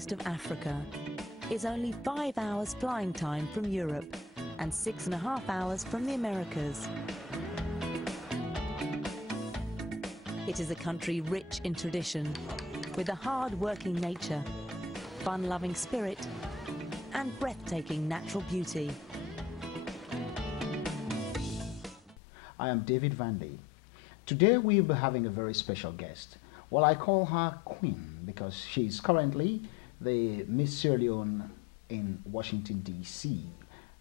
coast of Africa, is only 5 hours flying time from Europe and 6.5 hours from the Americas. It is a country rich in tradition, with a hard-working nature, fun-loving spirit, and breathtaking natural beauty. I am David Vandy. Today we'll be having a very special guest. Well, I call her Queen because she is currently the Miss Sierra Leone in Washington, D.C.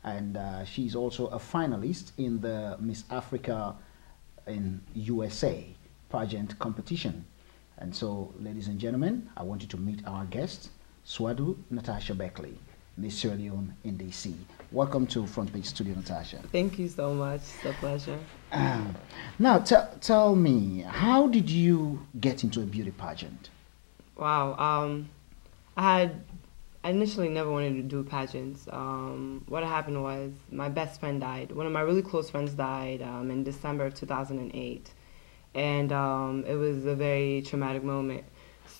And she's also a finalist in the Miss Africa in USA pageant competition. And so, ladies and gentlemen, I want you to meet our guest, Swadu Natasha Beckly, Miss Sierra Leone in D.C. Welcome to Front Page Studio, Natasha. Thank you so much. It's a pleasure. Now, tell me, how did you get into a beauty pageant? Wow. I initially never wanted to do pageants. What happened was my best friend died. One of my really close friends died in December of 2008. And it was a very traumatic moment.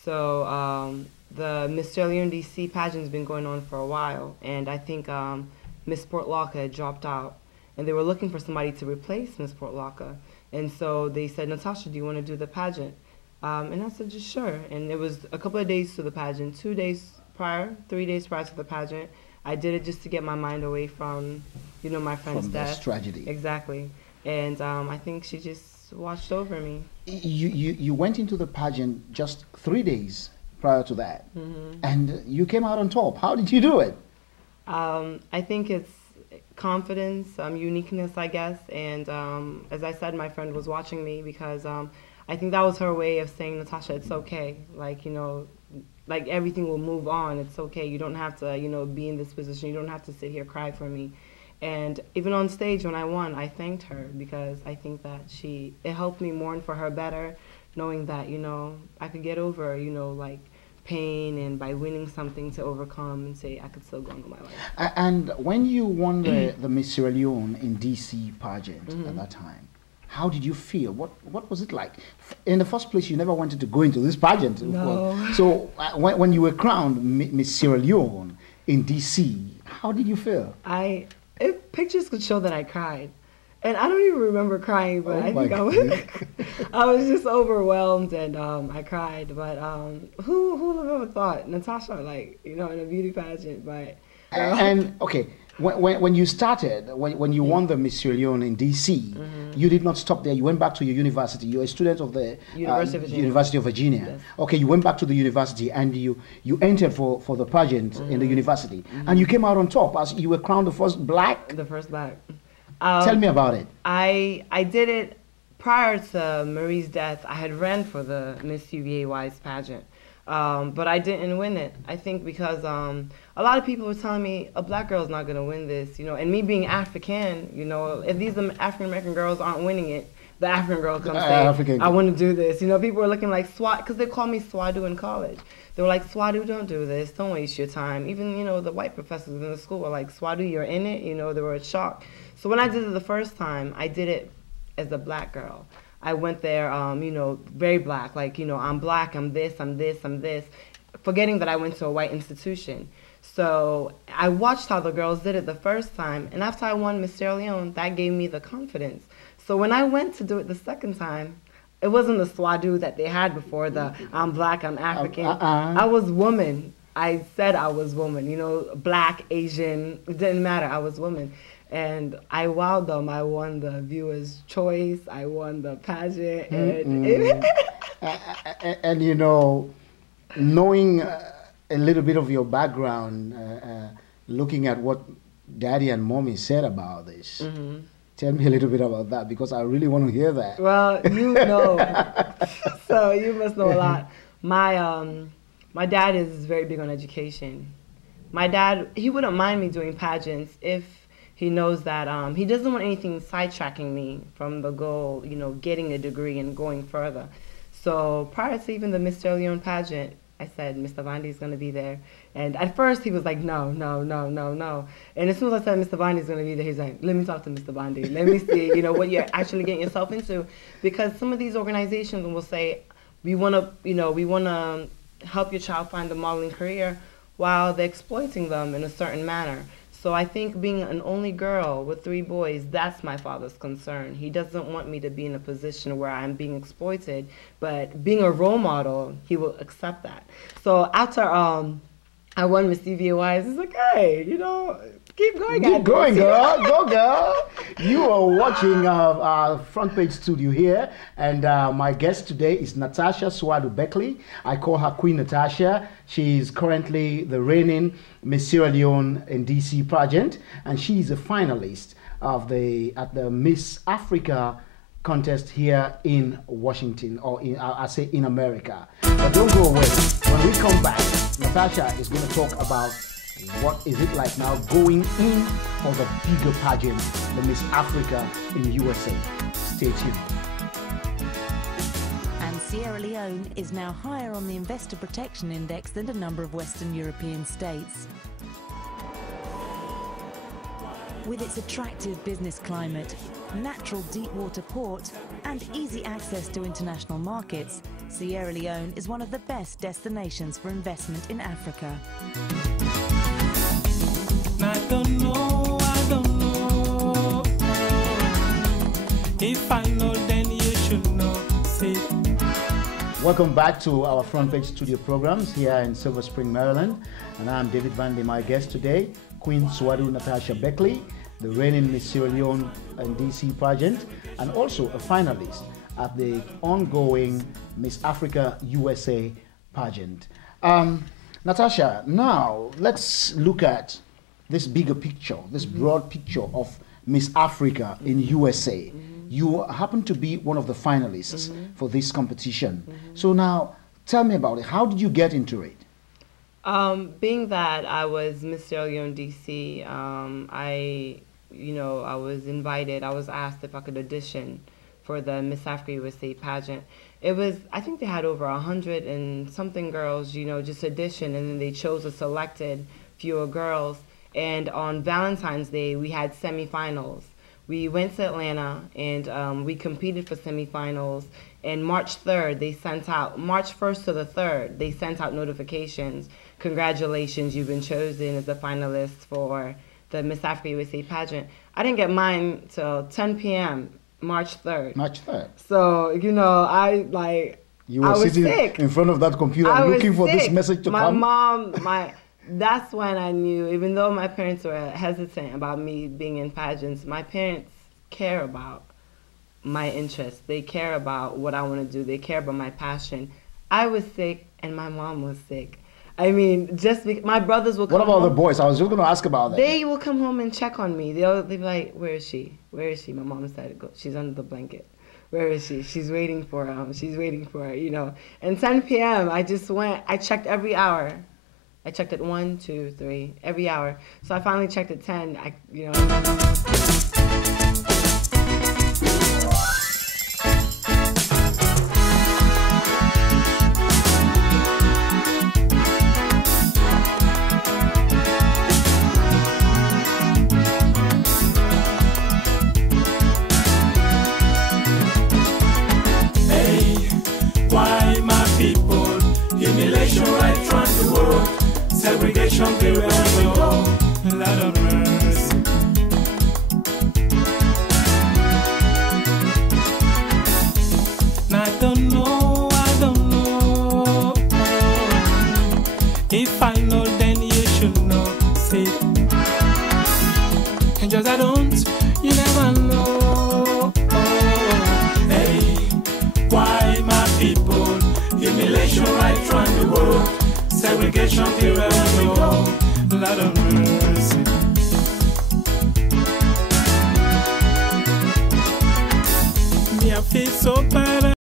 So the Miss Sierra Leone DC pageant's been going on for a while. And I think Miss Portlaca had dropped out. And they were looking for somebody to replace Miss Portlaca. And so they said, Natasha, do you want to do the pageant? And I said, just sure. And it was a couple of days to the pageant, 3 days prior to the pageant. I did it just to get my mind away from, you know, my friend's death. From this tragedy. Exactly. And I think she just watched over me. You went into the pageant just 3 days prior to that. And you came out on top. How did you do it? I think it's confidence, uniqueness, I guess. And as I said, my friend was watching me because I think that was her way of saying, Natasha, it's okay. Like, you know, like everything will move on. It's okay. You don't have to, you know, be in this position. You don't have to sit here cry for me. And even on stage when I won, I thanked her because I think that it helped me mourn for her better, knowing that, you know, I could get over, you know, like pain and by winning something to overcome and say I could still go on with my life. And when you won the Miss Sierra Leone in DC pageant at that time, how did you feel? What was it like? In the first place, you never wanted to go into this pageant. No. So when you were crowned Miss Sierra Leone in DC, how did you feel? Pictures could show that I cried. And I don't even remember crying, but I think I was just overwhelmed and I cried. But who would have ever thought Natasha, like, you know, in a beauty pageant? But and okay, when you started, when you won the Miss Sierra Leone in DC, you did not stop there. You went back to your university. You're a student of the University of Virginia. Yes. Okay, you went back to the university and you entered for the pageant in the university, and you came out on top as you were crowned the first black. The first black. Tell me about it. I did it prior to Marie's death. I had ran for the Miss UVA-wise pageant, but I didn't win it. I think because a lot of people were telling me a black girl's not gonna win this, you know. And me being African, you know, if these African American girls aren't winning it, the African girl comes saying, I want to do this. You know, people were looking like Swat, because they called me Swadu in college. They were like, Swadu, don't do this. Don't waste your time. Even, you know, the white professors in the school were like, Swadu, you're in it. You know, they were shocked. So when I did it the first time, I did it as a black girl. I went there, you know, very black. Like, you know, I'm black, I'm this, I'm this, I'm this. Forgetting that I went to a white institution. So I watched how the girls did it the first time. And after I won Miss Sierra Leone, that gave me the confidence. So when I went to do it the second time, it wasn't the Swadu that they had before, the I'm black, I'm African. I was woman. I said I was woman, you know, black, Asian, it didn't matter, I was woman. And I wowed them. I won the viewer's choice. I won the pageant. And you know, knowing a little bit of your background, looking at what Daddy and Mommy said about this, tell me a little bit about that because I really want to hear that. Well, you know, so you must know a lot. My dad is very big on education. My dad, he wouldn't mind me doing pageants if he knows that he doesn't want anything sidetracking me from the goal, you know, getting a degree and going further. So prior to even the Miss Sierra Leone pageant, I said, Mr. Vandy's going to be there. And at first he was like, no, no, no, no, no. And as soon as I said Mr. Vandy's going to be there, he's like, let me talk to Mr. Vandy. Let me see, you know, what you're actually getting yourself into. Because some of these organizations will say, we want to, you know, we want to help your child find a modeling career, while they're exploiting them in a certain manner. So I think being an only girl with 3 boys, that's my father's concern. He doesn't want me to be in a position where I'm being exploited, but being a role model, he will accept that. So after I won Miss UVAY, he's like, hey, you know, keep going. Keep going, girl. Go, girl. You are watching our front page studio here, and my guest today is Natasha Beckly. I call her Queen Natasha. She is currently the reigning Miss Sierra Leone in DC pageant, and she is a finalist at the Miss Africa contest here in Washington, or I say in America. But don't go away. When we come back, Natasha is going to talk about what is it like now going in for the bigger pageant, the Miss Africa in USA. Stay tuned. And Sierra Leone is now higher on the Investor Protection Index than a number of Western European states. With its attractive business climate, natural deep water port, and easy access to international markets, Sierra Leone is one of the best destinations for investment in Africa. I don't know. If I know, then you should know. See. Welcome back to our front page studio programs here in Silver Spring, Maryland. And I'm David Vandy. My guest today, Queen Swadu Natasha Beckly, the reigning Miss Sierra Leone and DC pageant, and also a finalist at the ongoing Miss Africa USA pageant. Natasha, now let's look at this bigger picture, this broad picture of Miss Africa in USA. You happen to be one of the finalists for this competition. So now, tell me about it. How did you get into it? Being that I was Miss Sierra Leone DC, I was invited. I was asked if I could audition for the Miss Africa USA pageant. It was, I think they had over 100 and something girls, just audition, and then they chose a selected fewer girls. And on Valentine's Day, we had semifinals. We went to Atlanta, and we competed for semifinals. And March 3rd, they sent out, March 1st to the 3rd, they sent out notifications. Congratulations, you've been chosen as a finalist for the Miss Africa USA pageant. I didn't get mine till 10 p.m., March 3rd. March 3rd. So, You were I was sitting sick. in front of that computer looking for this message to come? That's when I knew, even though my parents were hesitant about me being in pageants, my parents care about my interests. They care about what I want to do. They care about my passion. I was sick and my mom was sick. I mean, my brothers will come home. What about the boys? I was just going to ask about that. They will come home and check on me. They'll be like, where is she? Where is she? My mom said, go. She's under the blanket. Where is she? She's waiting for her. And 10 p.m., I just went, I checked every hour. I checked at 1, 2, 3, every hour. So I finally checked at 10. Why my people? Humiliation right round the world. Segregation everywhere we go. Lot of mercy. I don't know. If I know, then you should know. See, and just I don't, you never know. Hey, why my people? Humiliation right round the world. Segregation everywhere we go. Lot of mercy. Me I feel so bad.